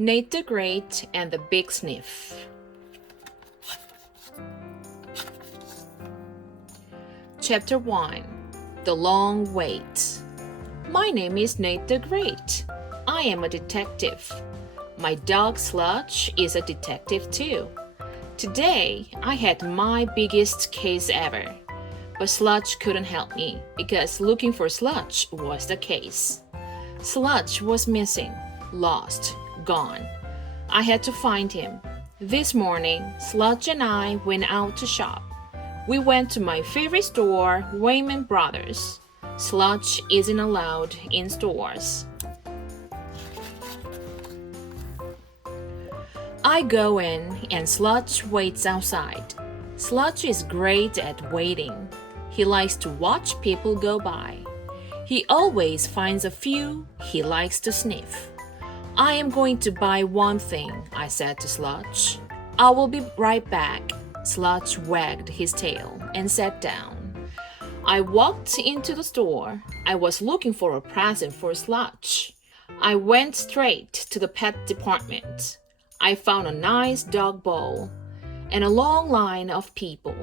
Nate the Great and the Big Sniff. Chapter 1. The Long Wait. My name is Nate the Great. I am a detective. My dog Sludge is a detective too. Today, I had my biggest case ever. But Sludge couldn't help me because looking for Sludge was the case. Sludge was missing, lost, gone. I had to find him. This morning, Sludge and I went out to shop. We went to my favorite store, Wayman Brothers. Sludge isn't allowed in stores. I go in and Sludge waits outside. Sludge is great at waiting. He likes to watch people go by. He always finds a few he likes to sniff. I am going to buy one thing, I said to Sludge. I will be right back. Sludge wagged his tail and sat down. I walked into the store. I was looking for a present for Sludge. I went straight to the pet department. I found a nice dog bowl and a long line of people.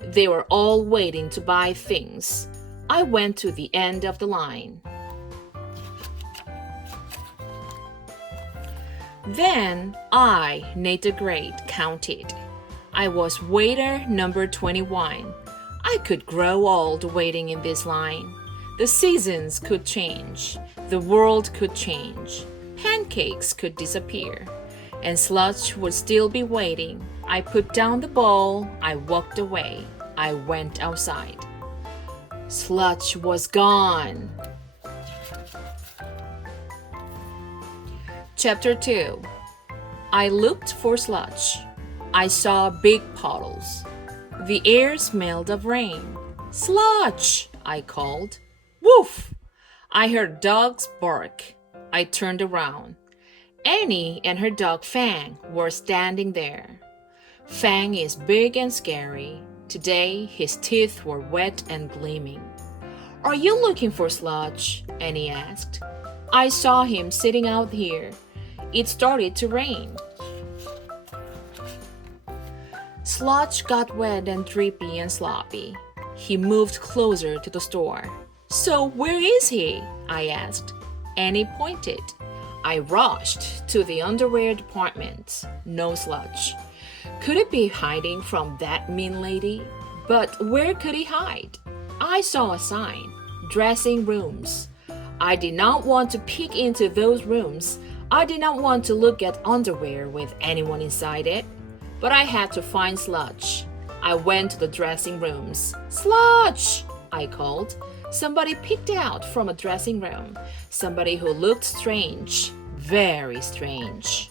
They were all waiting to buy things. I went to the end of the line. Then I, Nate the Great, counted. I was waiter number 21. I could grow old waiting in this line. The seasons could change. The world could change. Pancakes could disappear. And Sludge would still be waiting. I put down the bowl. I walked away. I went outside. Sludge was gone. Chapter 2. I looked for Sludge. I saw big puddles. The air smelled of rain. Sludge! I called. Woof! I heard dogs bark. I turned around. Annie and her dog Fang were standing there. Fang is big and scary. Today his teeth were wet and gleaming. Are you looking for Sludge? Annie asked. I saw him sitting out here. It started to rain. Sludge got wet and drippy and sloppy. He moved closer to the store. So where is he? I asked. Annie pointed. I rushed to the underwear department. No Sludge. Could it be hiding from that mean lady? But where could he hide? I saw a sign. Dressing rooms. I did not want to peek into those rooms. I did not want to look at underwear with anyone inside it. But I had to find Sludge. I went to the dressing rooms. Sludge! I called. Somebody peeked out from a dressing room. Somebody who looked strange. Very strange.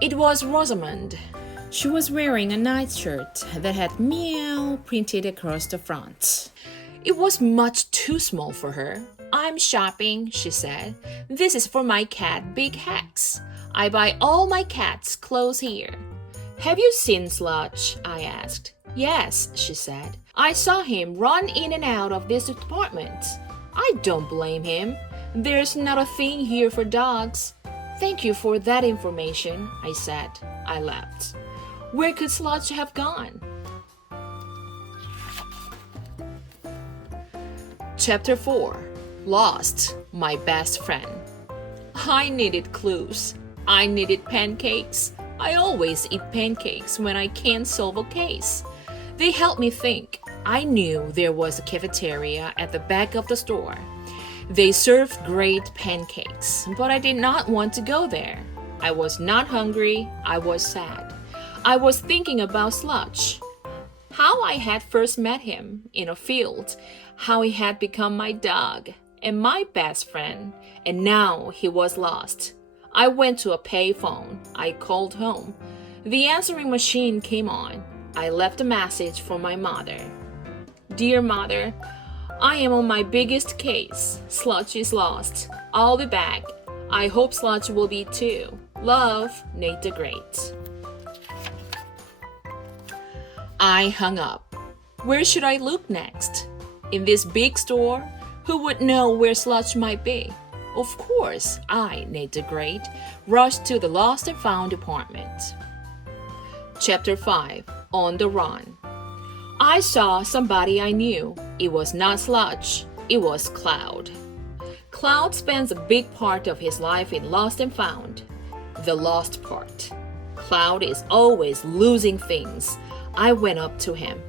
It was Rosamond. She was wearing a nightshirt that had meow printed across the front. It was much too small for her. I'm shopping, she said. This is for my cat, Big Hex. I buy all my cat's clothes here. Have you seen Sludge? I asked. Yes, she said. I saw him run in and out of this department. I don't blame him. There's not a thing here for dogs. Thank you for that information, I said. I left. Where could Sludge have gone? Chapter 4. Lost, my best friend. I needed clues. I needed pancakes. I always eat pancakes when I can't solve a case. They help me think. I knew there was a cafeteria at the back of the store. They served great pancakes, but I did not want to go there. I was not hungry. I was sad. I was thinking about Sludge. How I had first met him in a field. How he had become my dog and my best friend, and now he was lost. I went to a payphone. I called home. The answering machine came on. I left a message for my mother. Dear Mother, I am on my biggest case. Sludge is lost. I'll be back. I hope Sludge will be too. Love, Nate the Great. I hung up. Where should I look next? In this big store? Who would know where Sludge might be? Of course, I, Nate the Great, rushed to the lost and found department. Chapter 5. On the Run. I saw somebody I knew. It was not Sludge, it was Cloud. Cloud spends a big part of his life in Lost and Found. The lost part. Cloud is always losing things. I went up to him.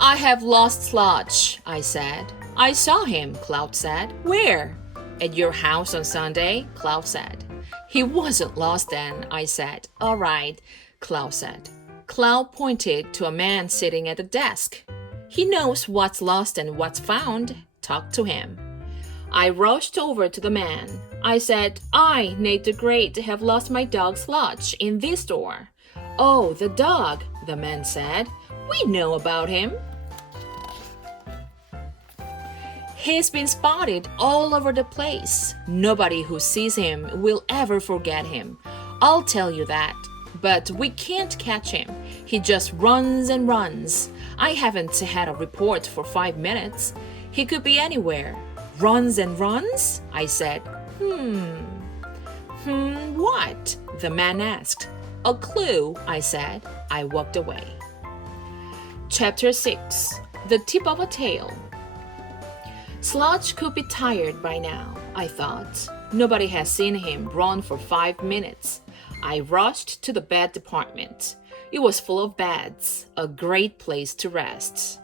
I have lost Sludge, I said. I saw him, Cloud said. Where? At your house on Sunday, Cloud said. He wasn't lost then, I said. All right, Cloud said. Cloud pointed to a man sitting at the desk. He knows what's lost and what's found. Talk to him. I rushed over to the man. I said, I, Nate the Great, have lost my dog Sludge in this store. Oh, the dog, the man said. We know about him. He's been spotted all over the place. Nobody who sees him will ever forget him. I'll tell you that. But we can't catch him. He just runs and runs. I haven't had a report for 5 minutes. He could be anywhere. Runs and runs? I said. What? The man asked. A clue, I said. I walked away. Chapter 6. The Tip of a Tail. Sludge could be tired by now, I thought. Nobody has seen him run for 5 minutes. I rushed to the bed department. It was full of beds, a great place to rest.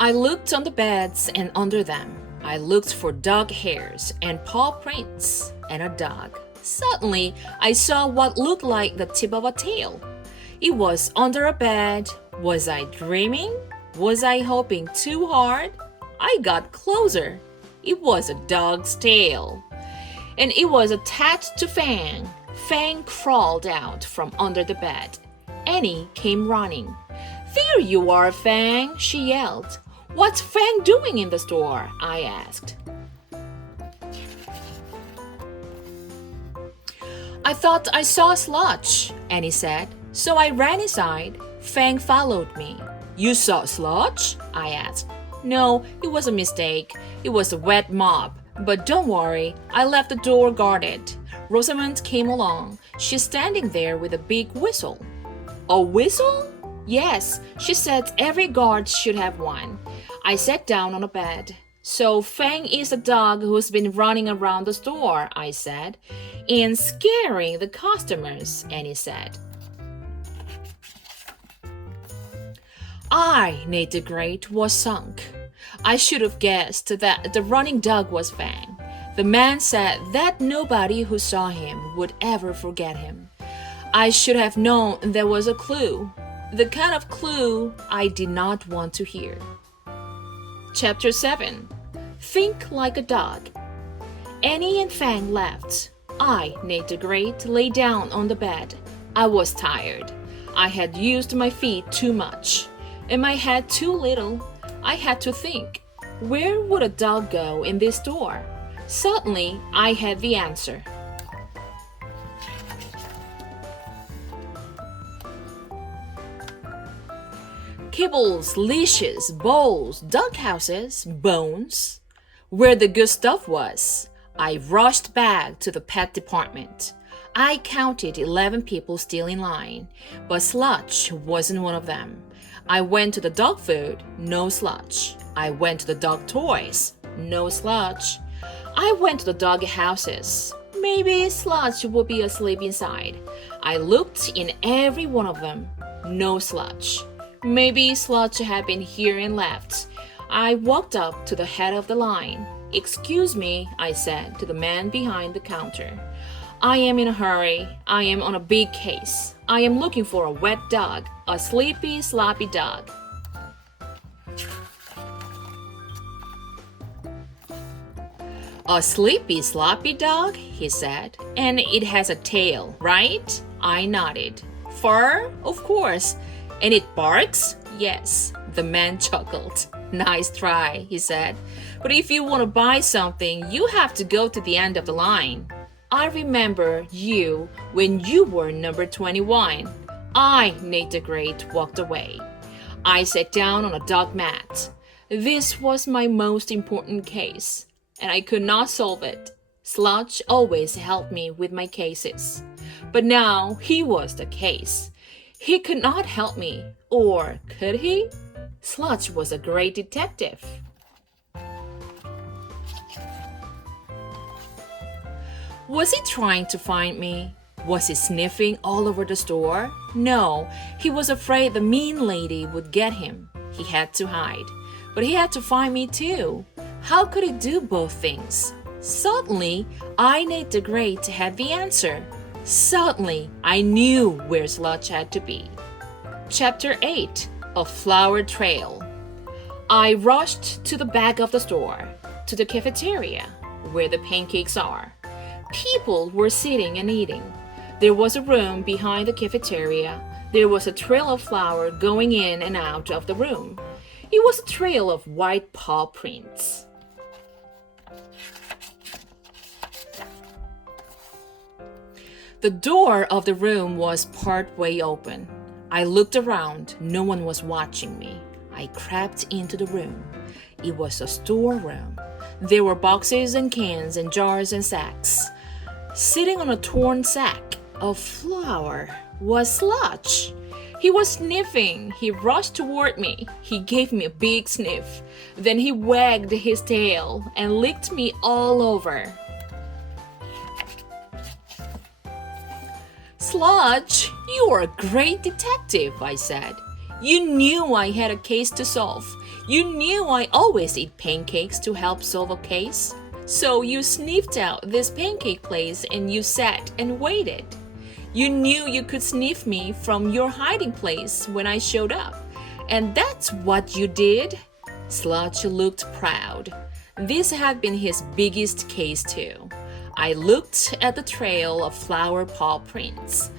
I looked on the beds and under them. I looked for dog hairs and paw prints and a dog. Suddenly, I saw what looked like the tip of a tail. It was under a bed. Was I dreaming? Was I hoping too hard? I got closer. It was a dog's tail. And it was attached to Fang. Fang crawled out from under the bed. Annie came running. There you are, Fang, she yelled. What's Fang doing in the store? I asked. I thought I saw Sludge, Annie said. So I ran inside. Fang followed me. You saw Sludge? I asked. No, it was a mistake. It was a wet mop. But don't worry, I left the door guarded. Rosamond came along. She's standing there with a big whistle. A whistle? Yes, she said every guard should have one. I sat down on a bed. So Fang is a dog who's been running around the store, I said. And scaring the customers, Annie said. I, Nate the Great, was sunk. I should have guessed that the running dog was Fang. The man said that nobody who saw him would ever forget him. I should have known there was a clue. The kind of clue I did not want to hear. Chapter 7. Think Like a Dog. Annie and Fang left. I, Nate the Great, lay down on the bed. I was tired. I had used my feet too much. And my head too little. I had to think, where would a dog go in this store? Suddenly, I had the answer. Kibbles, leashes, bowls, dog houses, bones. Where the good stuff was. I rushed back to the pet department. I counted 11 people still in line, but Sludge wasn't one of them. I went to the dog food, no Sludge. I went to the dog toys, no Sludge. I went to the dog houses. Maybe Sludge would be asleep inside. I looked in every one of them, no Sludge. Maybe Sludge had been here and left. I walked up to the head of the line. Excuse me, I said to the man behind the counter. I am in a hurry. I am on a big case. I am looking for a wet dog, a sleepy, sloppy dog. A sleepy, sloppy dog, he said. And it has a tail, right? I nodded. Fur? Of course. And it barks? Yes. The man chuckled. Nice try, he said. But if you want to buy something, you have to go to the end of the line. I remember you when you were number 21. I, Nate the Great, walked away. I sat down on a dog mat. This was my most important case, and I could not solve it. Sludge always helped me with my cases. But now he was the case. He could not help me, or could he? Sludge was a great detective. Was he trying to find me? Was he sniffing all over the store? No, he was afraid the mean lady would get him. He had to hide. But he had to find me too. How could he do both things? Suddenly, I, Nate the Great, had the answer. Suddenly, I knew where Sludge had to be. Chapter 8: A Flower Trail. I rushed to the back of the store, to the cafeteria, where the pancakes are. People were sitting and eating. There was a room behind the cafeteria. There was a trail of flour going in and out of the room. It was a trail of white paw prints. The door of the room was part way open. I looked around. No one was watching me. I crept into the room. It was a storeroom. There were boxes and cans and jars and sacks. Sitting on a torn sack of flour was Sludge. He was sniffing. He rushed toward me. He gave me a big sniff. Then he wagged his tail and licked me all over. Sludge, you are a great detective, I said. You knew I had a case to solve. You knew I always eat pancakes to help solve a case. So you sniffed out this pancake place and you sat and waited. You knew you could sniff me from your hiding place when I showed up. And that's what you did? Sludge looked proud. This had been his biggest case too. I looked at the trail of flower paw prints.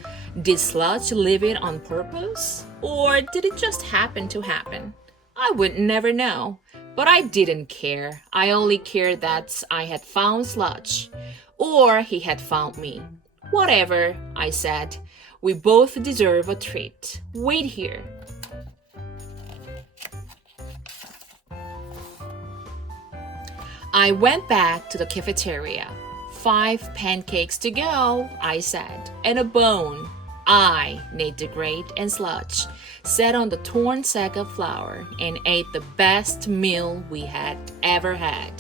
Did Sludge leave it on purpose? Or did it just happen to happen? I would never know. But I didn't care. I only cared that I had found Sludge. Or he had found me. Whatever, I said. We both deserve a treat. Wait here. I went back to the cafeteria. 5 pancakes to go, I said, and a bone. I, Nate the Great, and Sludge sat on the torn sack of flour and ate the best meal we had ever had.